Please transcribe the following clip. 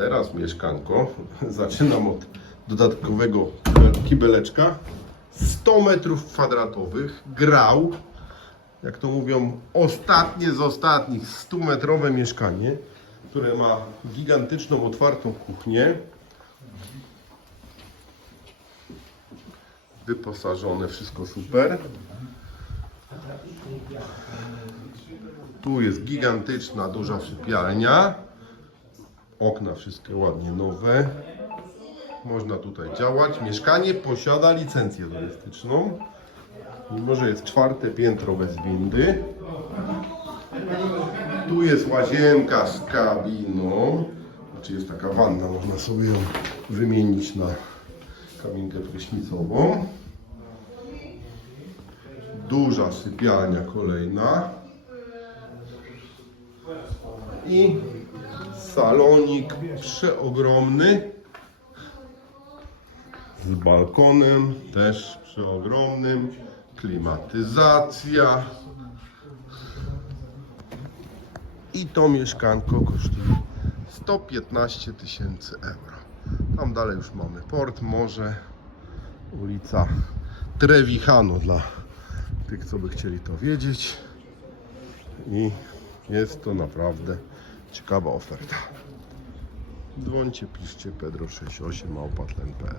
teraz mieszkanko. Zaczynam od dodatkowego kibeleczka. 100 metrów kwadratowych, grał, jak to mówią, ostatnie z ostatnich 100 metrowe mieszkanie, które ma gigantyczną, otwartą kuchnię. Wyposażone, wszystko super. Tu jest gigantyczna, duża sypialnia. Okna wszystkie ładnie nowe. Można tutaj działać. Mieszkanie posiada licencję turystyczną. Mimo, że jest czwarte piętro bez windy. Tu jest łazienka z kabiną. Znaczy jest taka wanna, można sobie ją wymienić na kabinkę prysznicową. Duża sypialnia kolejna. I salonik przeogromny z balkonem też przeogromnym. Klimatyzacja. I to mieszkanko kosztuje 115 tysięcy euro. Tam dalej już mamy port, morze, ulica Trevichano dla tych, co by chcieli to wiedzieć. I jest to naprawdę ciekawa oferta. Dzwońcie, piszcie pedro68 małpatlen.pl